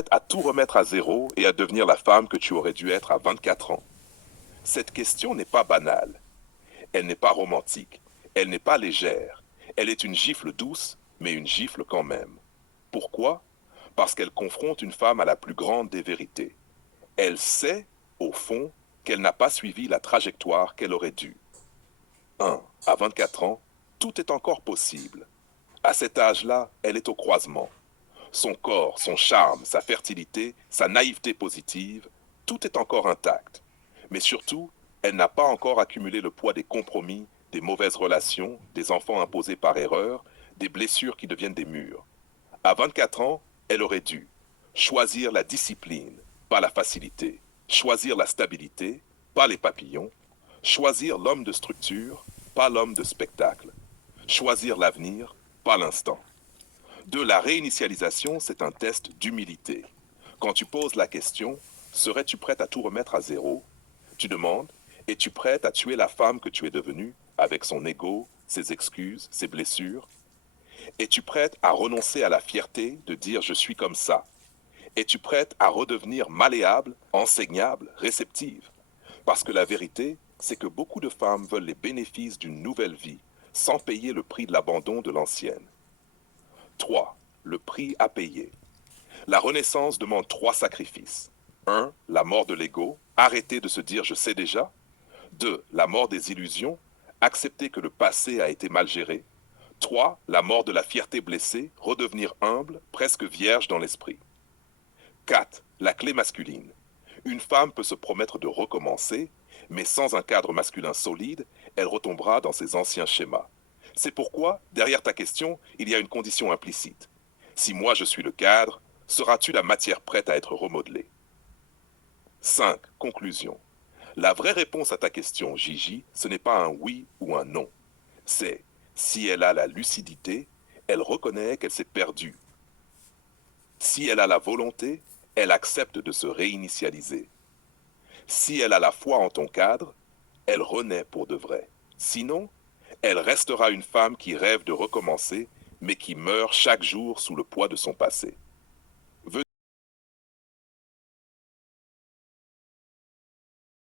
prête à tout remettre à zéro et à devenir la femme que tu aurais dû être à 24 ans? Cette question n'est pas banale, elle n'est pas romantique, elle n'est pas légère, elle est une gifle douce, mais une gifle quand même. Pourquoi? Parce qu'elle confronte une femme à la plus grande des vérités. Elle sait, au fond, qu'elle n'a pas suivi la trajectoire qu'elle aurait dû. 1. À 24 ans, tout est encore possible. À cet âge-là, elle est au croisement. Son corps, son charme, sa fertilité, sa naïveté positive, tout est encore intact. Mais surtout, elle n'a pas encore accumulé le poids des compromis, des mauvaises relations, des enfants imposés par erreur, des blessures qui deviennent des murs. À 24 ans, elle aurait dû choisir la discipline, pas la facilité, choisir la stabilité, pas les papillons, choisir l'homme de structure, pas l'homme de spectacle, choisir l'avenir, pas l'instant. La réinitialisation, c'est un test d'humilité. Quand tu poses la question, serais-tu prête à tout remettre à zéro? Tu demandes, es-tu prête à tuer la femme que tu es devenue, avec son ego, ses excuses, ses blessures? Es-tu prête à renoncer à la fierté de dire je suis comme ça? Es-tu prête à redevenir malléable, enseignable, réceptive? Parce que la vérité, c'est que beaucoup de femmes veulent les bénéfices d'une nouvelle vie, sans payer le prix de l'abandon de l'ancienne. 3. Le prix à payer. La renaissance demande 3 sacrifices. 1. La mort de l'ego, arrêter de se dire je sais déjà. 2. La mort des illusions, accepter que le passé a été mal géré. 3. La mort de la fierté blessée, redevenir humble, presque vierge dans l'esprit. 4. La clé masculine. Une femme peut se promettre de recommencer, mais sans un cadre masculin solide, elle retombera dans ses anciens schémas. C'est pourquoi, derrière ta question, il y a une condition implicite. Si moi je suis le cadre, seras-tu la matière prête à être remodelée? 5. Conclusion. La vraie réponse à ta question, Gigi, ce n'est pas un oui ou un non. C'est, si elle a la lucidité, elle reconnaît qu'elle s'est perdue. Si elle a la volonté, elle accepte de se réinitialiser. Si elle a la foi en ton cadre, elle renaît pour de vrai. Sinon, elle restera une femme qui rêve de recommencer, mais qui meurt chaque jour sous le poids de son passé.